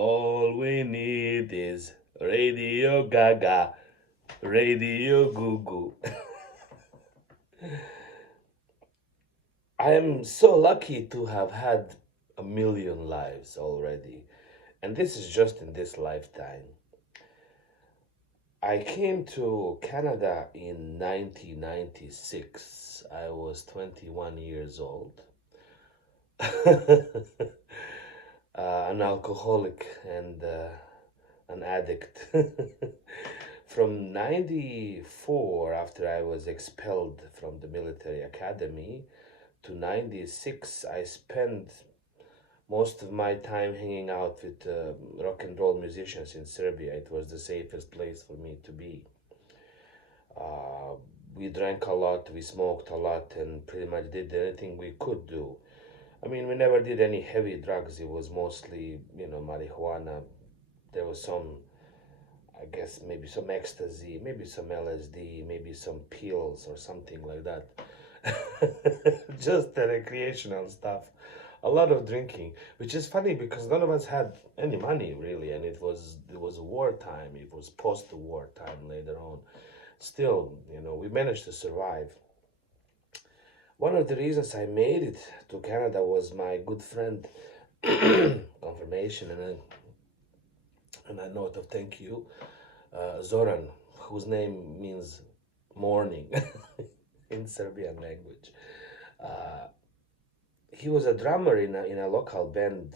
All we need is Radio Gaga, Radio Goo Goo. I am so lucky to have had a million lives already, and this is just in this lifetime. I came to Canada in 1996. I was 21 years old. An alcoholic and an addict. From 94, after I was expelled from the military academy, to 96, I spent most of my time hanging out with rock and roll musicians in Serbia. It was the safest place for me to be. Uh, we drank a lot, we smoked a lot, and pretty much did anything we could do. I mean, we never did any heavy drugs. It was mostly, marijuana. There was some, I guess, maybe some ecstasy, maybe some LSD, maybe some pills or something like that. Just the recreational stuff. A lot of drinking, which is funny because none of us had any money really, and it was wartime. It was post-war time later on. Still, we managed to survive. One of the reasons I made it to Canada was my good friend confirmation and a note of thank you, Zoran, whose name means morning in Serbian language. Uh, he was a drummer in a local band,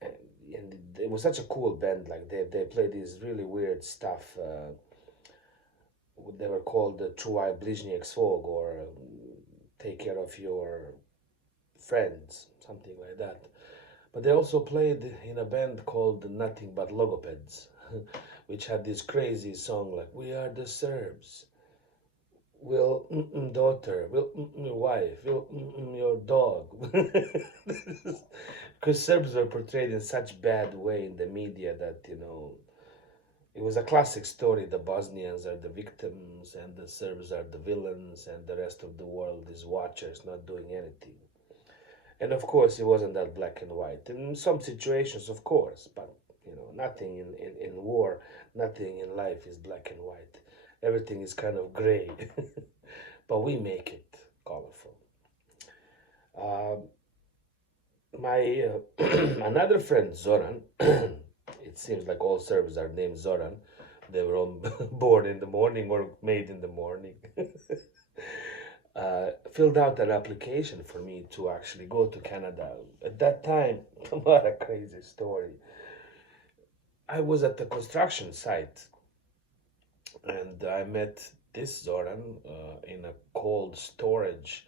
and, and it was such a cool band. Like they played this really weird stuff. They were called the Čuvaj bližnjeg svog, or take care of your friends, something like that. But they also played in a band called Nothing But Logopeds, which had this crazy song like "We are the Serbs, will daughter, will your wife, will your dog." Because Serbs were portrayed in such bad way in the media that it was a classic story. The Bosnians are the victims, and the Serbs are the villains, and the rest of the world is watchers not doing anything. And of course, it wasn't that black and white. In some situations, of course, but nothing in war, nothing in life is black and white. Everything is kind of gray, but we make it colorful. Uh, my another friend Zoran, it seems like all Serbs are named Zoran. They were all born in the morning or made in the morning. Filled out an application for me to actually go to Canada. At that time, what a crazy story. I was at the construction site and I met this Zoran in a cold storage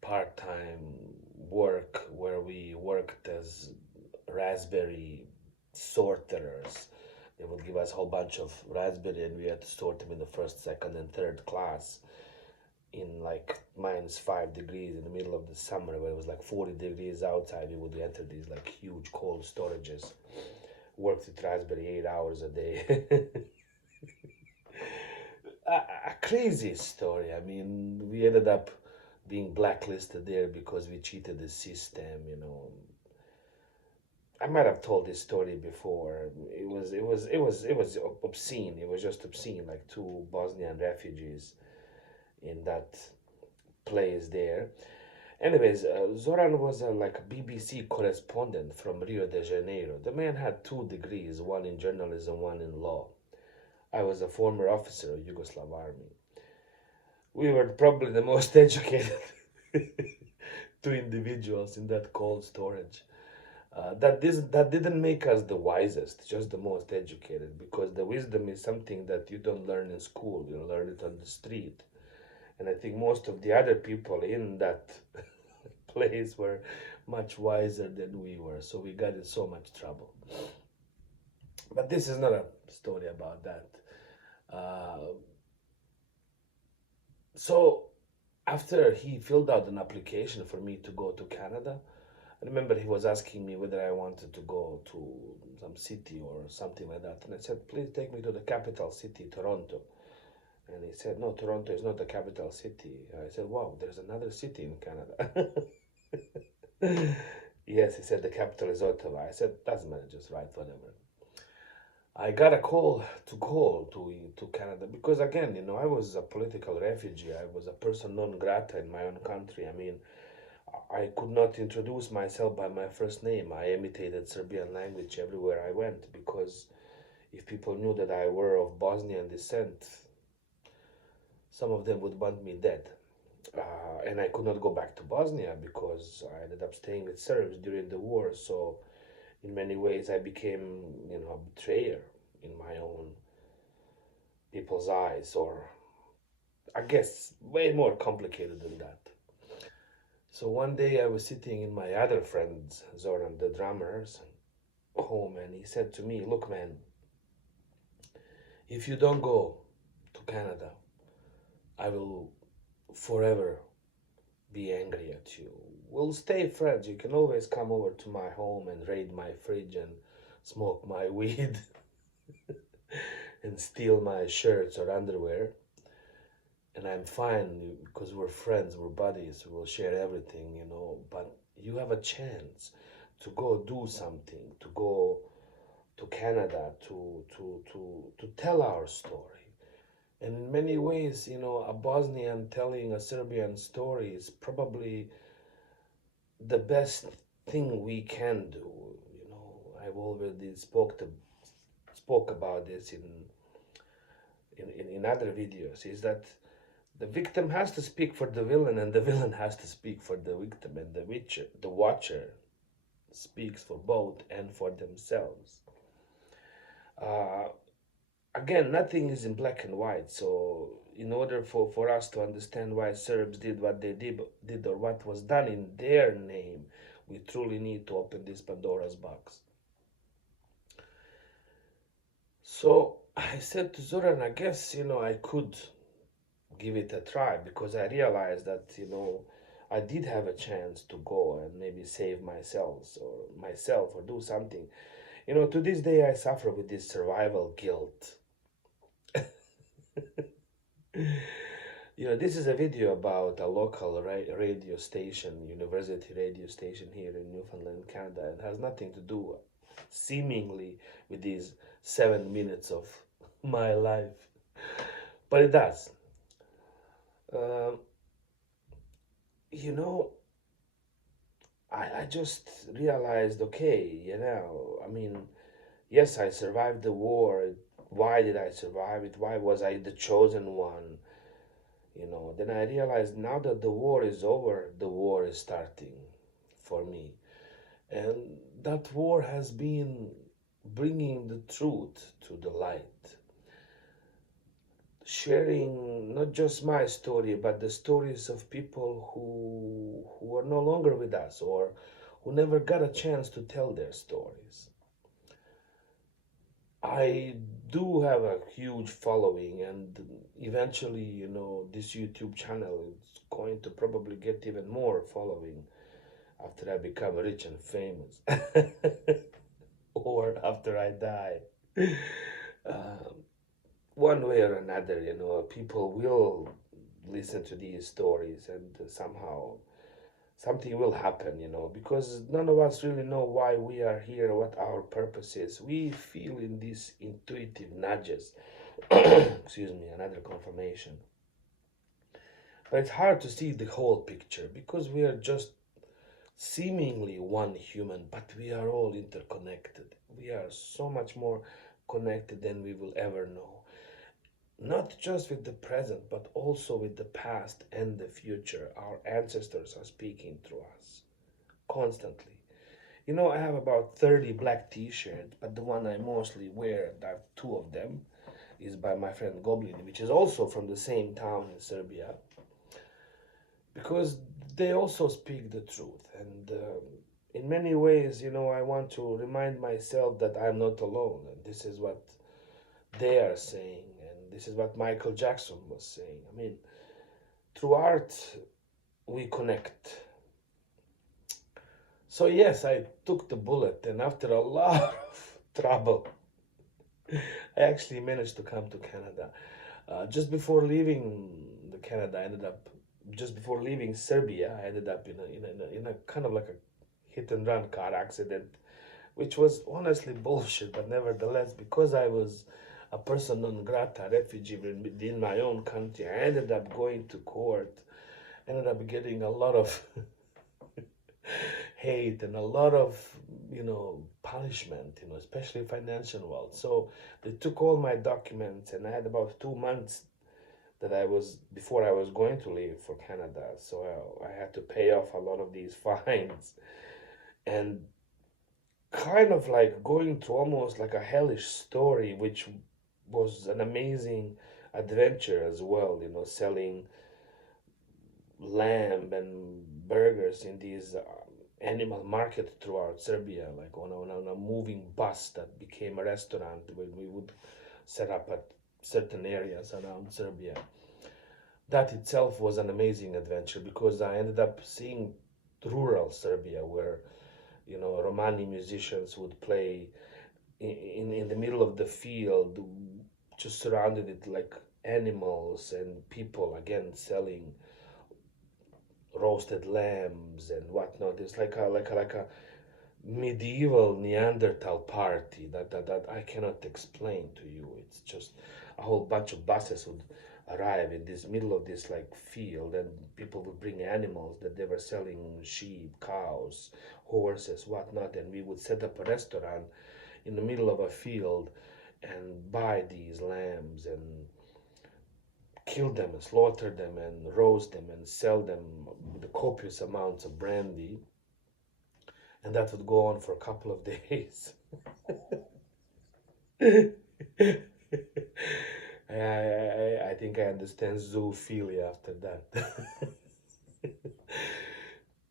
part time work where we worked as raspberry sorters. They would give us a whole bunch of raspberry and we had to sort them in the first, second, and third class in like -5 degrees in the middle of the summer where it was like 40 degrees outside. We would enter these like huge cold storages, worked with raspberry 8 hours a day. a crazy story. I mean, we ended up being blacklisted there because we cheated the system. I might have told this story before. It was obscene. It was just obscene. Like two Bosnian refugees in that place there. Anyways, Zoran was like a BBC correspondent from Rio de Janeiro. The man had 2 degrees, one in journalism, one in law. I was a former officer of Yugoslav army. We were probably the most educated two individuals in that cold storage. That didn't make us the wisest, just the most educated, because the wisdom is something that you don't learn in school. You learn it on the street. And I think most of the other people in that place were much wiser than we were, so we got in so much trouble. But this is not a story about that. Uh, so after he filled out an application for me to go to Canada, I remember he was asking me whether I wanted to go to some city or something like that. And I said, please take me to the capital city, Toronto. And he said, no, Toronto is not the capital city. I said, wow, there's another city in Canada. Yes, he said the capital is Ottawa. I said, doesn't matter, just write whatever. I got a call to Canada because again, I was a political refugee. I was a person non grata in my own country. I mean, I could not introduce myself by my first name. I imitated Serbian language everywhere I went because if people knew that I were of Bosnian descent, some of them would want me dead. And I could not go back to Bosnia because I ended up staying with Serbs during the war. So in many ways, I became, a betrayer in my own people's eyes, or I guess way more complicated than that. So one day I was sitting in my other friend's, Zoran, the drummer's, home, and he said to me, "Look, man, if you don't go to Canada, I will forever be angry at you. We'll stay friends. You can always come over to my home and raid my fridge and smoke my weed and steal my shirts or underwear. And I'm fine because we're friends, we're buddies, we'll share everything. But you have a chance to go do something, to go to Canada to tell our story. And in many ways, a Bosnian telling a Serbian story is probably the best thing we can do. I've already spoke about this in other videos, is that the victim has to speak for the villain and the villain has to speak for the victim, and the watcher speaks for both and for themselves. uh, Again, nothing is in black and white, so in order for us to understand why Serbs did what they did or what was done in their name, we truly need to open this Pandora's box. So I said to Zoran, I guess, I could give it a try because I realized that, I did have a chance to go and maybe save myself or do something. To this day, I suffer with this survival guilt. This is a video about a local radio station, university radio station here in Newfoundland, Canada. It has nothing to do, seemingly, with these 7 minutes of my life, but it does. Um, you know, I just realized, okay, I mean, yes, I survived the war. Why did I survive it? Why was I the chosen one? Then I realized now that the war is over, the war is starting for me. And that war has been bringing the truth to the light, sharing not just my story, but the stories of people who are no longer with us or who never got a chance to tell their stories. I do have a huge following, and eventually, this YouTube channel is going to probably get even more following after I become rich and famous, or after I die. Um, One way or another, people will listen to these stories, and somehow something will happen, because none of us really know why we are here, what our purpose is. We feel in these intuitive nudges. Excuse me, another confirmation. But it's hard to see the whole picture because we are just seemingly one human, but we are all interconnected. We are so much more connected than we will ever know. Not just with the present, but also with the past and the future. Our ancestors are speaking through us constantly. I have about 30 black t shirts, but the one I mostly wear, I have two of them, is by my friend Goblin, which is also from the same town in Serbia, because they also speak the truth. And in many ways, I want to remind myself that I'm not alone. And this is what they are saying, and this is what Michael Jackson was saying. I mean, through art, we connect. So, yes, I took the bullet, and after a lot of trouble, I actually managed to come to Canada. Just before leaving the Canada, I ended up just before leaving Serbia. I ended up in a kind of like a hit and run car accident, which was honestly bullshit. But nevertheless, because I was a person non grata, refugee within my own country, I ended up going to court, ended up getting a lot of hate and a lot of, punishment, especially financial wealth. So they took all my documents, and I had about 2 months that I was before I was going to leave for Canada. So I had to pay off a lot of these fines, and kind of like going through almost like a hellish story, which was an amazing adventure as well, selling lamb and burgers in these animal market throughout Serbia, like on a moving bus that became a restaurant when we would set up at certain areas around Serbia. That itself was an amazing adventure because I ended up seeing rural Serbia where, Romani musicians would play in the middle of the field, just surrounded it like animals and people again selling roasted lambs and whatnot. It's like a medieval Neanderthal party that I cannot explain to you. It's just a whole bunch of buses would arrive in this middle of this like field, and people would bring animals that they were selling: sheep, cows, horses, whatnot, and we would set up a restaurant in the middle of a field and buy these lambs and kill them and slaughter them and roast them and sell them with copious amounts of brandy, and that would go on for a couple of days. I think I understand zoophilia after that.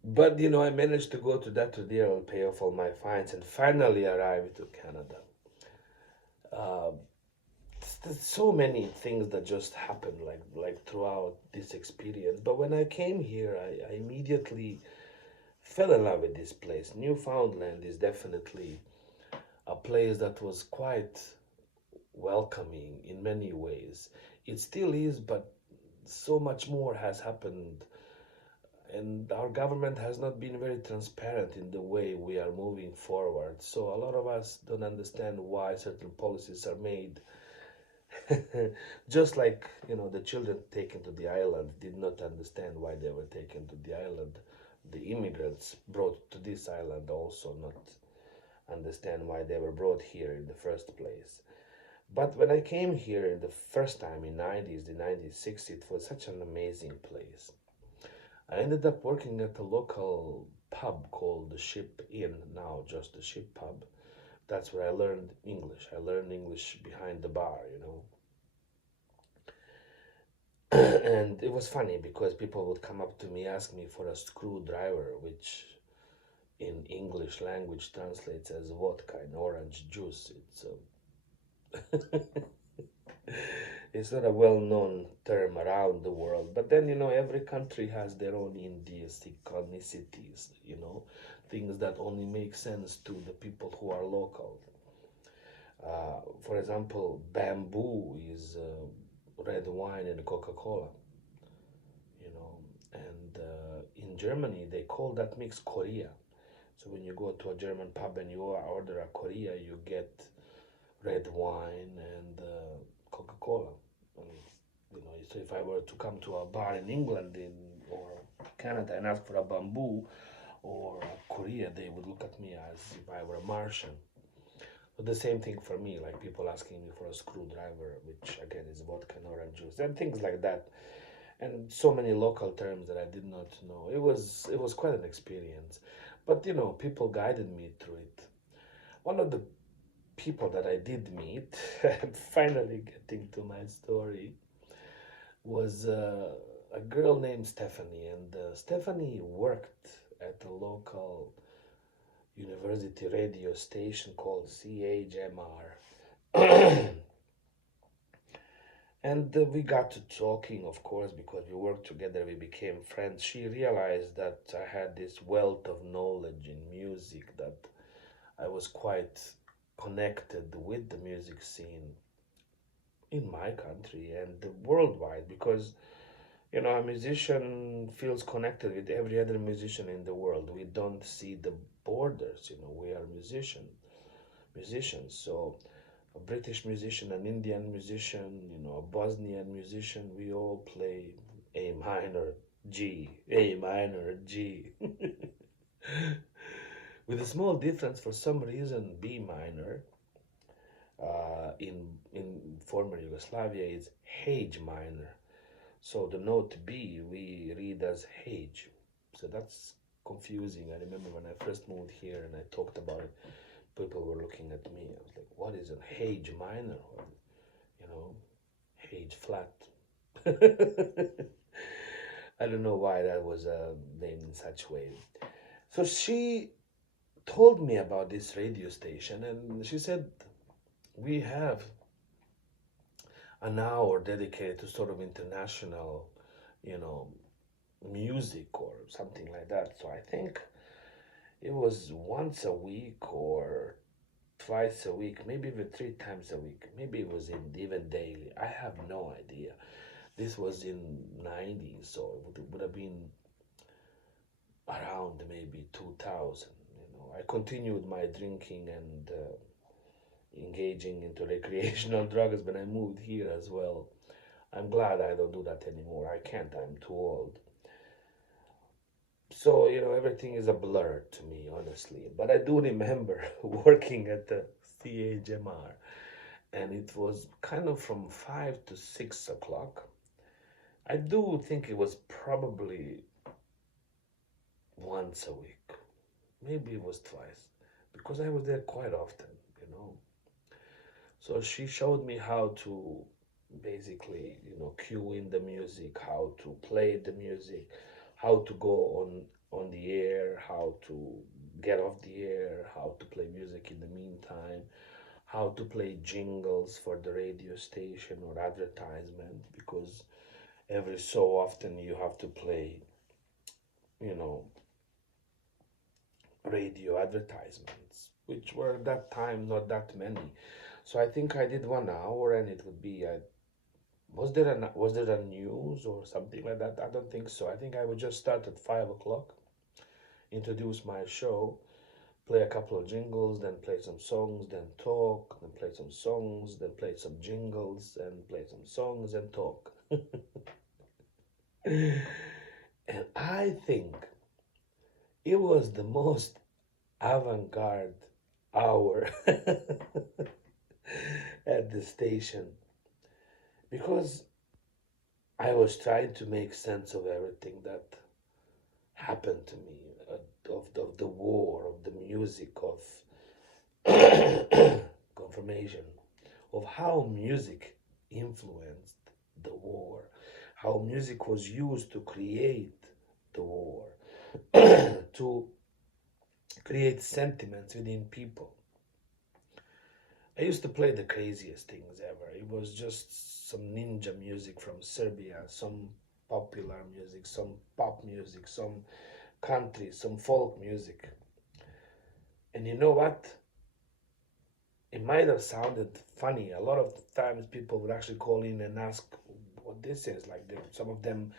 But I managed to go to that deal and pay off all my fines and finally arrive to Canada. Uh, there's so many things that just happened like throughout this experience. But when I came here, I immediately fell in love with this place. Newfoundland is definitely a place that was quite welcoming in many ways. It still is, but so much more has happened, and our government has not been very transparent in the way we are moving forward. So a lot of us don't understand why certain policies are made. Just like, the children taken to the island did not understand why they were taken to the island. The immigrants brought to this island also not understand why they were brought here in the first place. But when I came here the first time in the 96, it was such an amazing place. I ended up working at a local pub called the Ship Inn, now just the Ship Pub. That's where I learned English. I learned English behind the bar. And it was funny because people would come up to me, ask me for a screwdriver, which in English language translates as vodka and orange juice. It's not a well-known term around the world, but then every country has their own idiosyncrasies, things that only make sense to the people who are local. For example, bamboo is red wine and Coca-Cola, and in Germany they call that mix Korea. So when you go to a German pub and you order a Korea, you get red wine and Coca-Cola. And, so if I were to come to a bar in England or Canada and ask for a bamboo or a Korea, they would look at me as if I were a Martian. But the same thing for me, like people asking me for a screwdriver, which again is vodka and orange juice, and things like that, and so many local terms that I did not know. It was quite an experience, but people guided me through it. One of the people that I did meet, finally getting to my story, was a girl named Stephanie, and Stephanie worked at a local university radio station called CHMR. And we got to talking, of course, because we worked together, we became friends. She realized that I had this wealth of knowledge in music, that I was quite connected with the music scene in my country and worldwide, because A musician feels connected with every other musician in the world. We don't see the borders. We are musicians. So a British musician, an Indian musician, a Bosnian musician, we all play A minor, G, A minor, G. With a small difference, for some reason, B minor in former Yugoslavia is H minor. So the note B we read as H. So that's confusing. I remember when I first moved here and I talked about it, people were looking at me. I was like, what is an H minor? Or, you know, H flat. I don't know why that was named in such way. So she told me about this radio station and she said, we have an hour dedicated to sort of international, you know, music or something like that. So I think it was once a week or twice a week, maybe even three times a week. Maybe it was even daily. I have no idea. This was in 90s, so it would have been around maybe 2000. I continued my drinking and engaging into recreational drugs when I moved here as well. I'm glad I don't do that anymore. I can't. I'm too old. So, everything is a blur to me, honestly. But I do remember working at the CHMR, and it was kind of from 5 to 6 o'clock. I do think it was probably once a week. Maybe it was twice, because I was there quite often, you know. So she showed me how to basically, cue in the music, how to play the music, how to go on the air, how to get off the air, how to play music in the meantime, how to play jingles for the radio station or advertisement, because every so often you have to play, you know, radio advertisements, which were at that time not that many. So I think I did 1 hour, and it would be was there a news or something like that? I don't think so. I think I would just start at 5 o'clock, introduce my show, play a couple of jingles, then play some songs, then talk, then play some songs, then play some jingles, and play some songs and talk. And I think it was the most avant-garde hour at the station, because I was trying to make sense of everything that happened to me, of the war, of the music, of confirmation, of how music influenced the war, how music was used to create the war, to create sentiments within people. I used to play the craziest things ever. It was just some ninja music from Serbia, some popular music, some pop music, some country, some folk music. And you know what? It might have sounded funny. A lot of times people would actually call in and ask what this is. Like some of them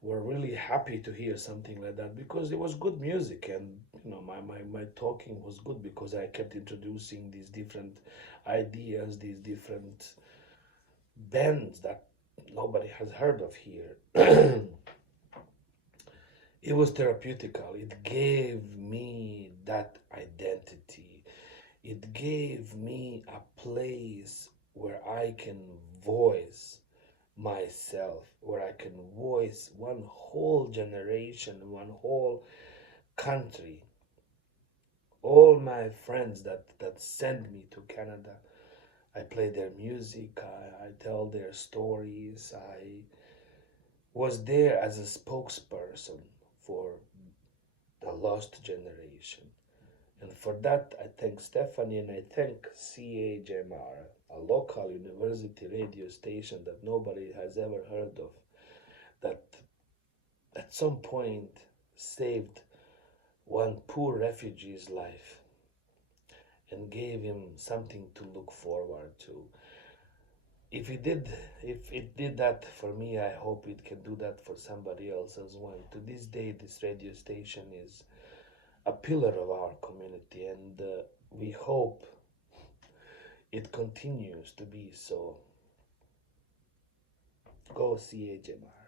were really happy to hear something like that because it was good music, and my talking was good because I kept introducing these different ideas, these different bands that nobody has heard of here. It was therapeutical. It gave me that identity. It gave me a place where I can voice myself, where I can voice one whole generation, one whole country. All my friends that send me to Canada, I play their music, I tell their stories. I was there as a spokesperson for the lost generation. And for that, I thank Stephanie and I thank CHMR, a local university radio station that nobody has ever heard of, that at some point saved one poor refugee's life and gave him something to look forward to. if it did if it did that for me, I hope it can do that for somebody else as well. To this day, this radio station is a pillar of our community, and we hope it continues to be so. Go CHMR.